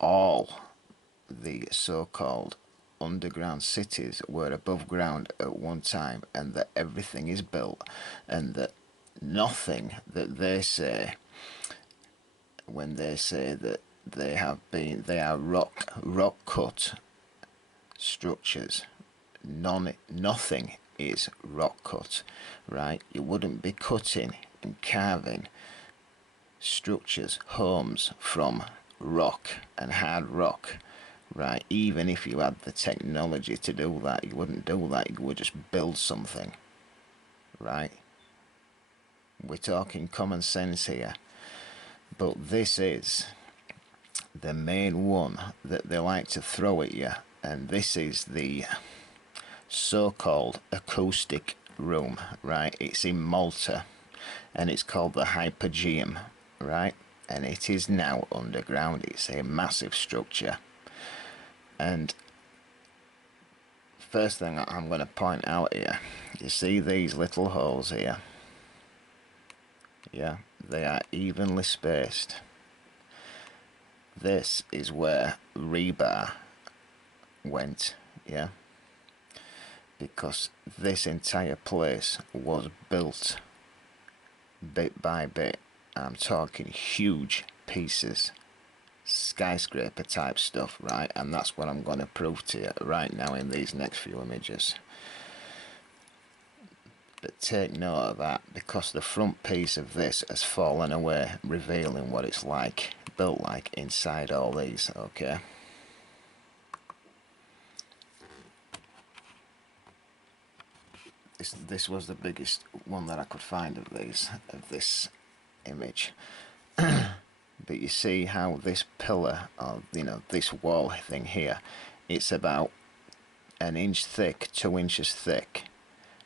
all the so-called underground cities were above ground at one time, and that everything is built, and that nothing that they say, when they say that they are rock cut structures, nothing is rock cut, right? You wouldn't be cutting and carving structures, homes from rock and hard rock, right? Even if you had the technology to do that, you wouldn't do that. You would just build something, right? We're talking common sense here. But this is the main one that they like to throw at you, and this is the so-called acoustic room, right? It's in Malta, and it's called the Hypogeum, right? And it is now underground. It's a massive structure. And first thing I'm going to point out here, you see these little holes here? Yeah, they are evenly spaced. This is where rebar went, yeah, because this entire place was built bit by bit. I'm talking huge pieces, skyscraper type stuff, right? And that's what I'm going to prove to you right now in these next few images. But take note of that, because the front piece of this has fallen away, revealing what it's like, built like inside all these, okay? This was the biggest one that I could find of this image. But you see how this pillar, or this wall thing here, it's about an inch thick, 2 inches thick,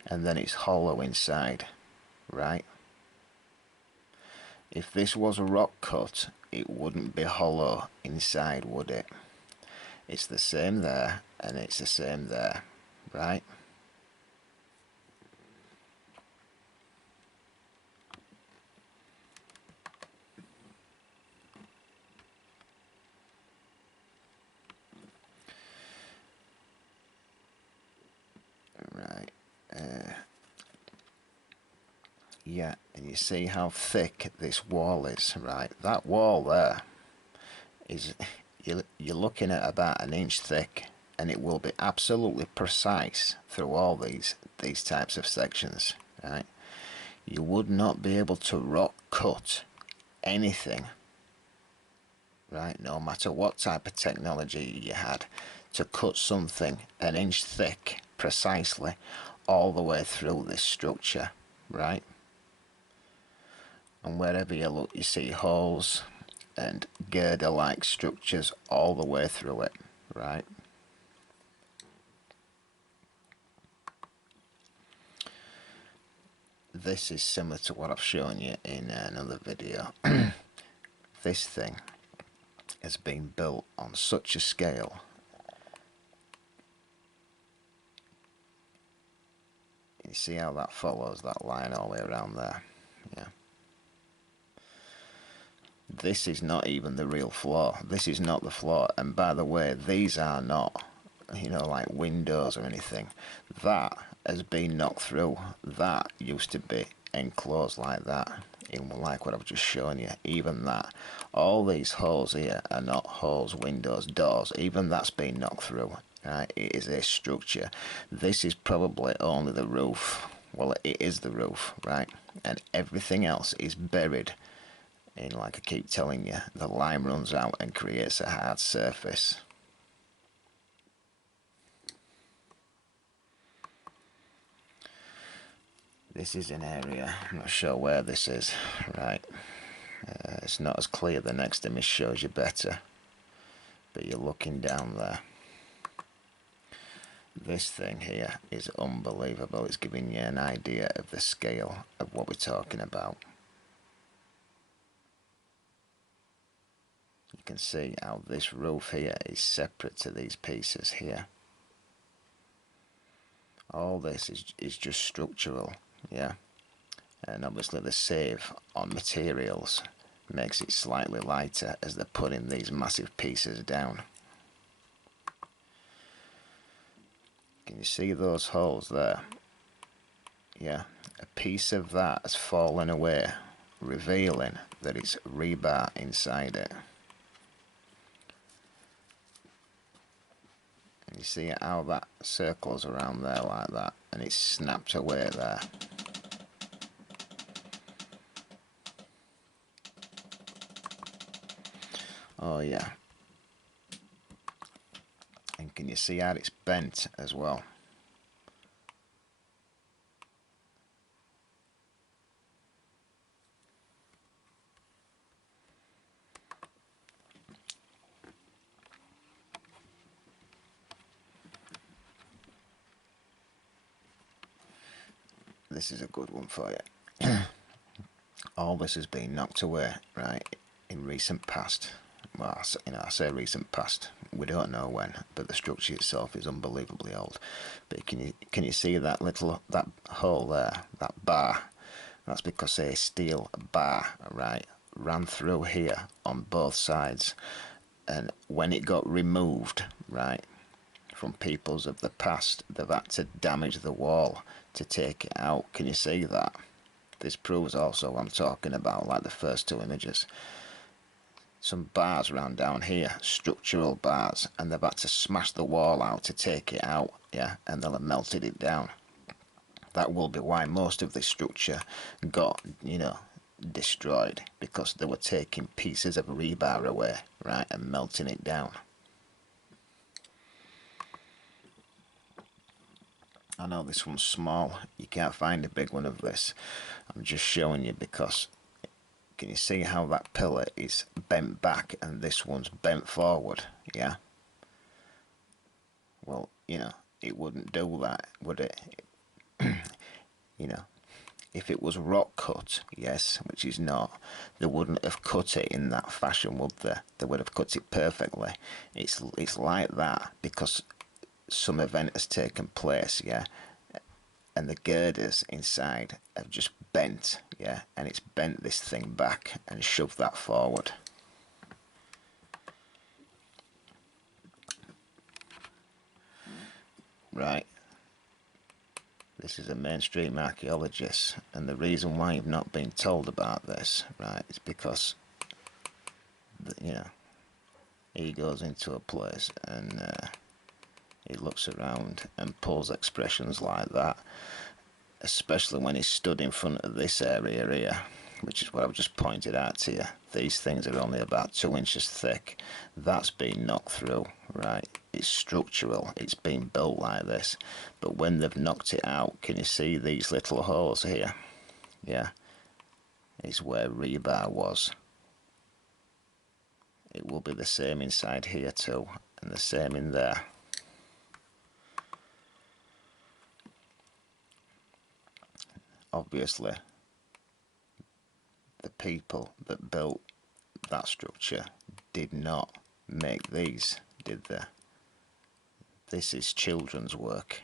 and then it's hollow inside, right? If this was a rock cut, it wouldn't be hollow inside, would it? It's the same there, and it's the same there, right? Right. Yeah, and you see how thick this wall is, right? That wall there is, you're looking at about an inch thick, and it will be absolutely precise through all these types of sections, right? You would not be able to rock cut anything, right? No matter what type of technology you had, to cut something an inch thick precisely all the way through this structure, right? And wherever you look, you see holes and girder-like structures all the way through it, right? This is similar to what I've shown you in another video. This thing has been built on such a scale. You see how that follows that line all the way around there? Yeah. This is not even the real floor. This is not the floor. And by the way, these are not, like windows or anything. That has been knocked through. That used to be enclosed like that, even like what I've just shown you. Even that, all these holes here are not holes, windows, doors. Even that's been knocked through. Right? It is a structure. This is probably only the roof. Well, it is the roof, right? And everything else is buried in, like I keep telling you, the lime runs out and creates a hard surface. This is an area, I'm not sure where this is, right? It's not as clear, the next image shows you better, but you're looking down there. This thing here is unbelievable. It's giving you an idea of the scale of what we're talking about. You can see how this roof here is separate to these pieces here. All this is just structural, yeah. And obviously the save on materials makes it slightly lighter as they're putting these massive pieces down. Can you see those holes there? Yeah, a piece of that has fallen away, revealing that it's rebar inside it. And you see how that circles around there like that, and it's snapped away there. Oh yeah. And can you see how it's bent as well? This is a good one for you. All this has been knocked away, right, in recent past. Well, I say recent past. We don't know when, but the structure itself is unbelievably old. But can you see that hole there, that bar? That's because a steel bar, right, ran through here on both sides, and when it got removed, right, from peoples of the past, they've had to damage the wall to take it out. Can you see that? This proves also what I'm talking about, like the first two images. Some bars ran down here, structural bars, and they've had to smash the wall out to take it out, yeah, and they'll have melted it down. That will be why most of this structure got, destroyed, because they were taking pieces of rebar away, right, and melting it down. I know this one's small, you can't find a big one of this. I'm just showing you because can you see how that pillar is bent back and this one's bent forward? Yeah. Well, it wouldn't do that, would it? If it was rock cut, yes, which is not, they wouldn't have cut it in that fashion, would they? They would have cut it perfectly. It's like that because some event has taken place, yeah, and the girders inside have just bent, yeah, and it's bent this thing back and shoved that forward. Right. This is a mainstream archaeologist, and the reason why you've not been told about this, right, is because, he goes into a place and he looks around and pulls expressions like that, especially when he's stood in front of this area here, which is what I've just pointed out to you. These things are only about 2 inches thick. That's been knocked through, right? It's structural, it's been built like this. But when they've knocked it out, can you see these little holes here? Yeah, it's where rebar was. It will be the same inside here too, and the same in there. Obviously, the people that built that structure did not make these, did they? This is children's work.